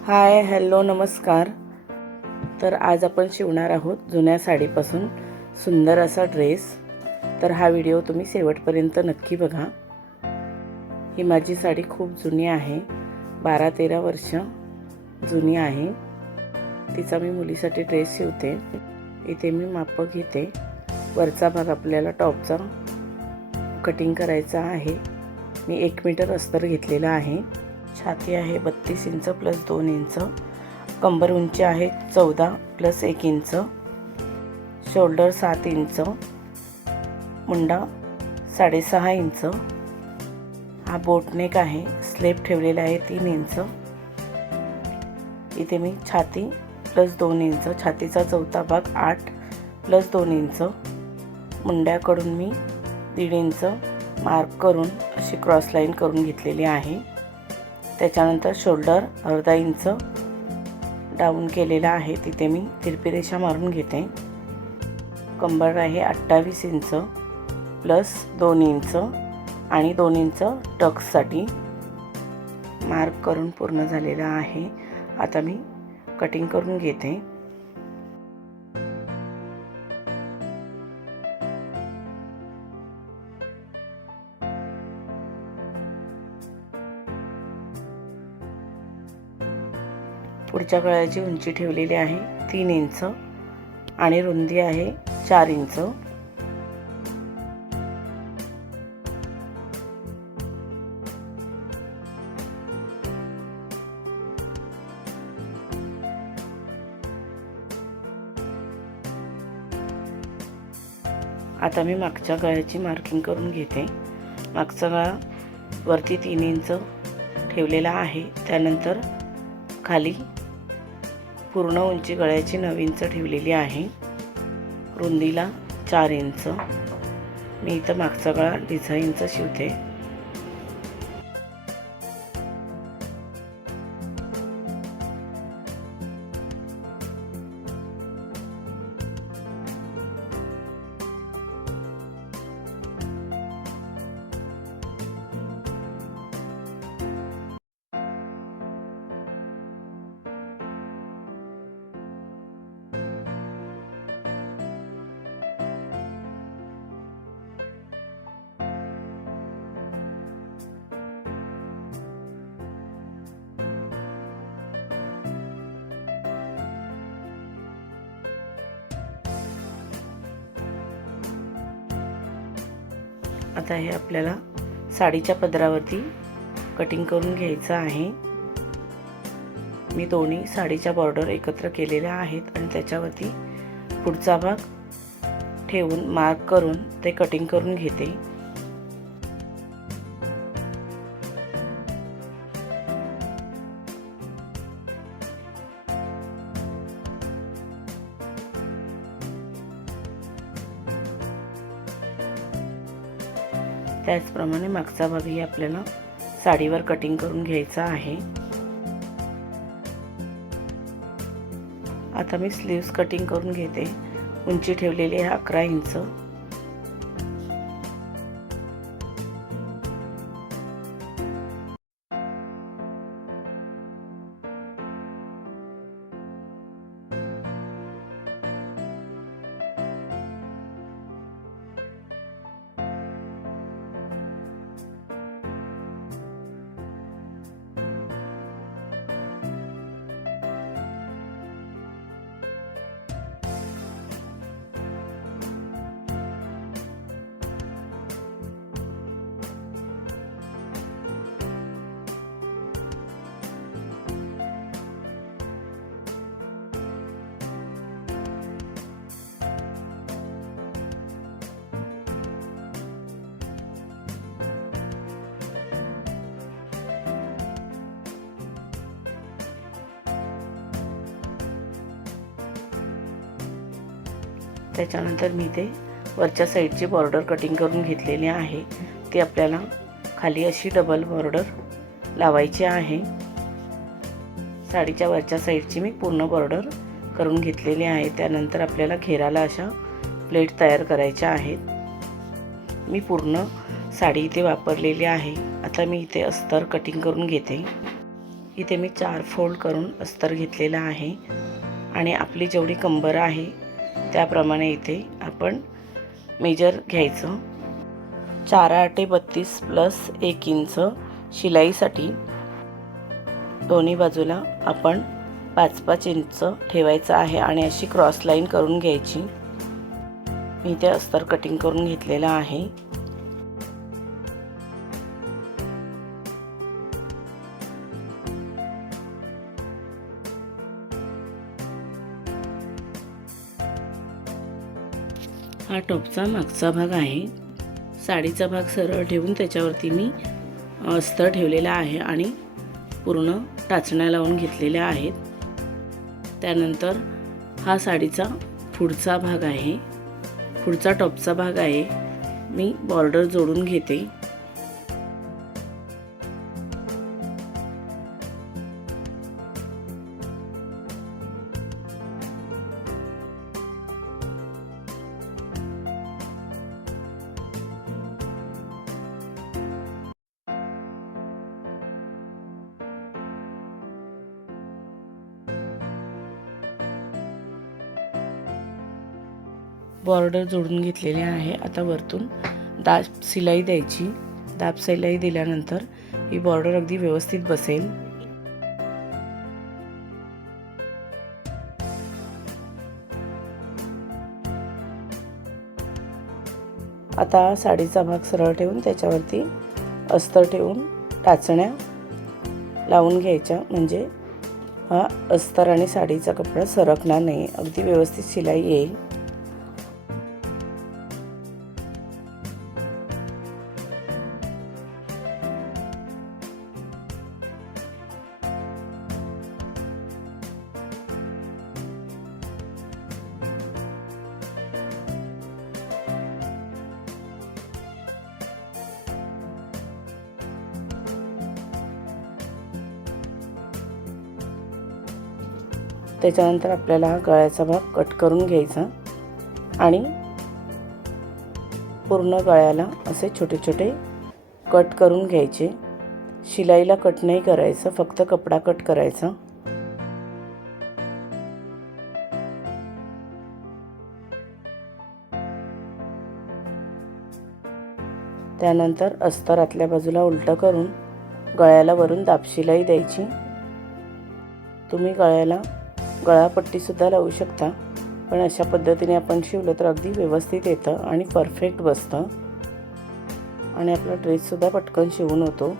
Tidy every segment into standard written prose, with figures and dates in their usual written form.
Hi hello नमस्कार। तर आज आपण शिवणार आहोत जुन्या साडीपासून सुंदर असा ड्रेस। तर हा व्हिडिओ तुम्ही शेवटपर्यंत नक्की बघा। ही माझी साडी खूप जुनी आहे, 12-13 वर्ष जुनी आहे। तिचा मी मुलीसाठी ड्रेस शिवते। इथे मी माप घेते। वरचा भाग आपल्याला टॉपचा कटिंग करायचा आहे। मी 1 मीटर अस्तर घेतलेला आहे। छाती आहे 32 इंच प्लस 2 इंच, कंबर उंची आहे 14 plus 1 inch, shoulder 7 inch, Munda 6.5 inch, हा बोटनेक आहे, स्लेप ठेवलेला आहे 3 इंच। इथे मी छाती प्लस 2 इंच, छातीचा चौथा भाग 8 प्लस 2 इंच, मुंड्याकडून मी 1.5 इंच मार्क करून अशी क्रॉस लाईन करून घेतलेली आहे। त्याच्यानंतर शोल्डर अर्धा इंच डाऊन केलेला आहे, तिथे मी तिरपी रेषा मारून घेते। कंबर आहे 28 इंच प्लस 2 इंच आणि 2 इंच टक्ससाठी मार्क करून पूर्ण झालेला आहे। आता मी कटिंग करून घेते। पुढच्या गळ्याची उंची ठेवलेली आहे 3 इंच आणि रुंदी आहे 4 इंच। आता मी मागच्या गळ्याची मार्किंग करून घेते। मागचा गळा वरती 3 इंच ठेवलेला आहे, त्यानंतर खाली पूर्ण उंची गळ्याची 9 इंच ठेवलेली आहे, रुंदीला 4 इंच। मी इथं मागचा गळा डिझाईनचा शिवते। आता हे आपल्याला साडीच्या पदरावरती कटिंग करून घ्यायचं आहे। मी दोन्ही साडीच्या बॉर्डर एकत्र केलेल्या आहेत आणि त्याच्यावरती पुढचा भाग ठेवून मार्क करून ते कटिंग करून घेते। त्याचप्रमाणे मागचा भागही आपल्याला साडीवर कटिंग करून घ्यायचा आहे। आता मी स्लीव्स कटिंग करून घेते। उंची ठेवलेली आहे 11 इंच। त्याच्यानंतर मी ते वरच्या साईडची बॉर्डर कटिंग करून घेतलेली आहे। ती आपल्याला खाली अशी डबल बॉर्डर लावायची आहे। साडीच्या वरच्या साईडची मी पूर्ण बॉर्डर करून घेतलेली आहे। त्यानंतर आपल्याला घेराला अशा प्लेट तयार करायच्या आहेत। मी पूर्ण साडी इथे वापरलेली आहे। आता मी इथे अस्तर कटिंग करून घेते। इथे मी 4 फोल्ड करून अस्तर घेतलेला आहे आणि आपली जेवढी कंबर आहे त्याप्रमाणे इथे आपण मेजर घ्यायचं. 4 32 प्लस 1 इंच शिलाईसाठी दोन्ही बाजूला आपण 5-5 इंच ठेवायचं आहे आणि अशी क्रॉस लाईन करून घ्यायची. मी इथे अस्तर कटिंग करून घेतलेला आहे. हा टॉपचा मागचा भाग आहे. साडीचा भाग सरळ ठेवून त्याच्यावरती मी अस्तर ठेवलेला आहे आणि पूर्ण टाचण्या लावून घेतलेल्या आहेत. त्यानंतर हा साडीचा पुढचा भाग आहे, पुढचा टॉपचा भाग आहे. मी बॉर्डर जोडून घेते. बॉर्डर जोडून घेतलेले आहे. आता वरतून दाब शिलाई द्यायची. दाब शिलाई दिल्यानंतर ही बॉर्डर अगदी व्यवस्थित बसेल. आता साडीचा भाग सरळ ठेवून त्याच्यावरती अस्तर ठेवून टाचण्या लावून घ्यायच्या, म्हणजे हा अस्तर आणि साडीचा कपडा सरकणार नाही, अगदी व्यवस्थित शिलाई येईल. त्याच्यानंतर आपल्याला गळ्याचा भाग कट करून घ्यायचा आणि पूर्ण गळ्याला असे छोटे छोटे कट करून घ्यायचे. शिलाईला कट नाही करायचं, फक्त कपडा कट करायचा. त्यानंतर अस्तर आतल्या बाजूला उलटं करून गळ्याला वरून दाब शिलाई द्यायची. तुम्ही गळ्याला गळापट्टीसुद्धा लावू शकता, पण अशा पद्धतीने आपण शिवलं तर अगदी व्यवस्थित येतं आणि परफेक्ट बसतं आणि आपला ड्रेससुद्धा पटकन शिवून होतो.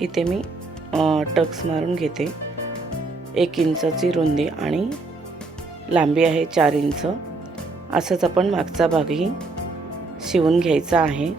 इथे मी टक्स मारून घेते. 1 इंचाची रुंदी आणि लांबी आहे 4 इंच. असंच आपण मागचा भागही शिवून घ्यायचा आहे.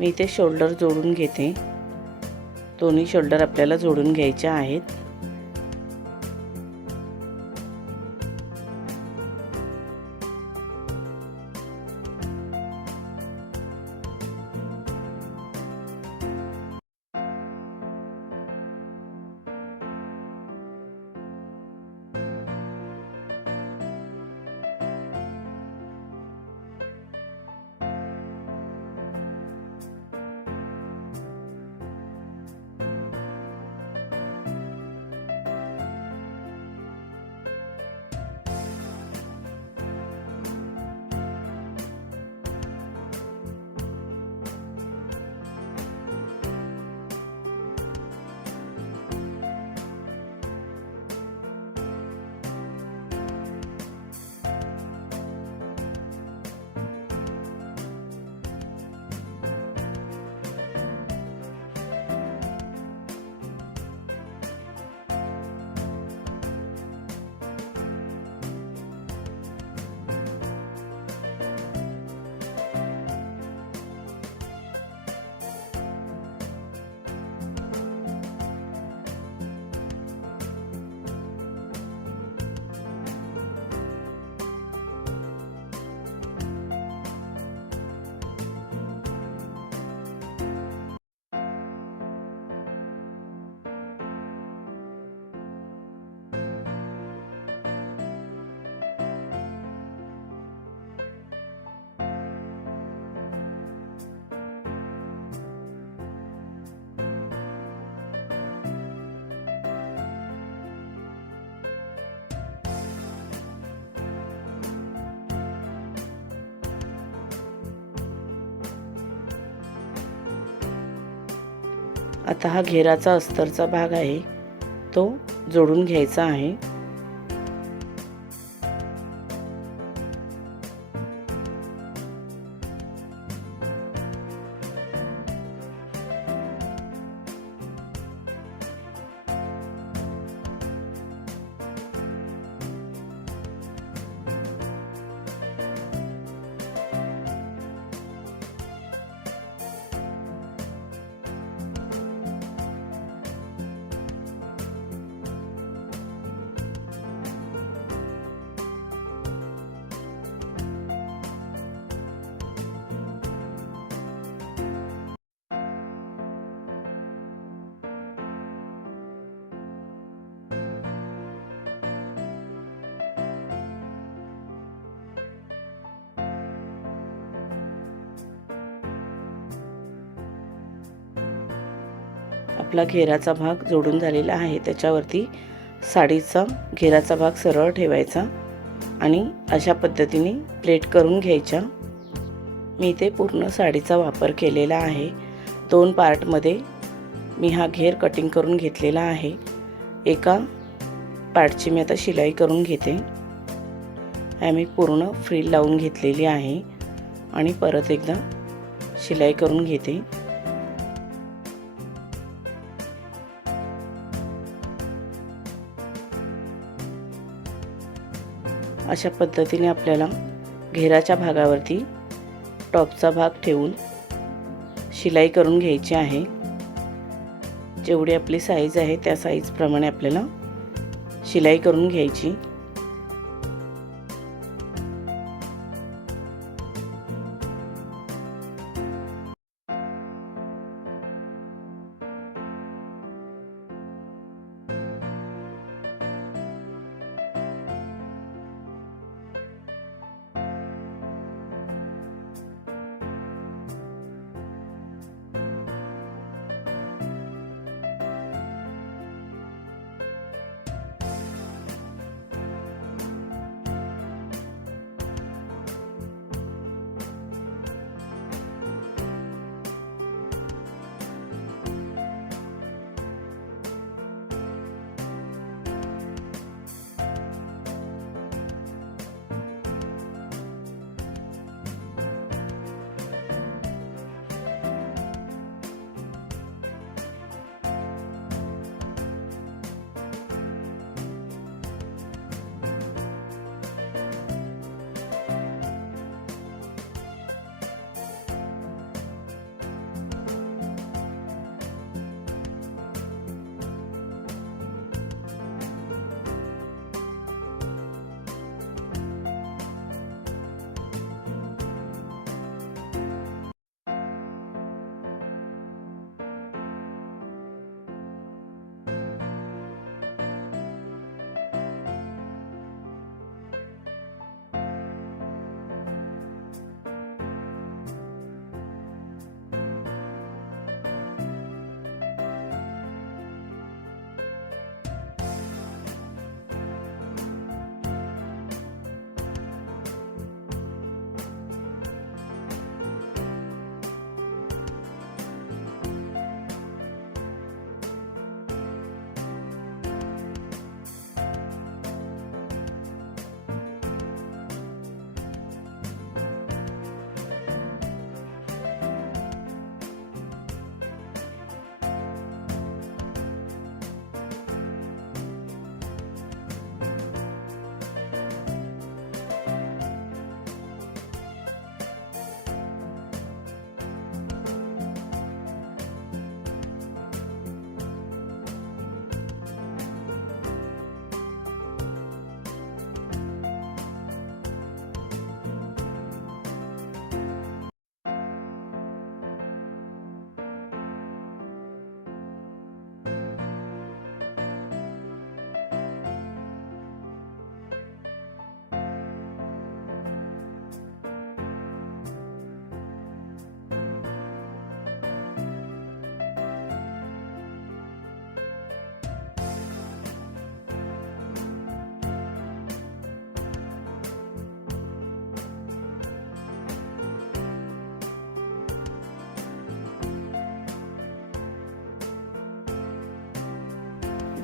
मी इथे शोल्डर जोडून घेते। दोन्ही शोल्डर आपल्याला जोडून घ्यायचे आहेत। आता हा घेराचा अस्तरचा भाग आहे तो जोडून घ्यायचा आहे। आपला घेराचा भाग जोडून झालेला आहे। त्याच्यावरती साडीचा घेराचा भाग सरळ ठेवायचा आणि अशा पद्धतीने प्लेट करून घ्यायच्या। मी इथे पूर्ण साडीचा वापर केलेला आहे। 2 पार्टमध्ये मी हा घेर कटिंग करून घेतलेला आहे। एका पार्टची मी आता शिलाई करून घेते। मी पूर्ण फ्रिल लावून घेतलेली आहे आणि परत एकदा शिलाई करून घेते। अशा पद्धतीने आपल्याला घेराच्या भागावरती टॉपचा भाग ठेवून शिलाई करून घ्यायची आहे। जेवढी आपली साईज आहे त्या साईज प्रमाणे आपल्याला शिलाई करून घ्यायची।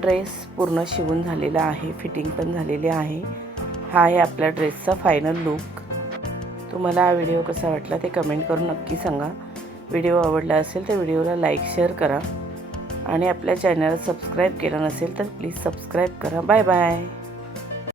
ड्रेस पूर्ण शिवून झालेला आहे, फिटिंग पण झालेली आहे. हा आहे आपल्या ड्रेसचा फायनल लुक. तुम्हाला हा व्हिडिओ कसा वाटला ते कमेंट करून नक्की सांगा. व्हिडिओ आवडला असेल तर व्हिडिओला लाईक शेअर करा आणि आपल्या चॅनलला सबस्क्राईब केलं नसेल तर प्लीज सबस्क्राईब करा. Bye bye.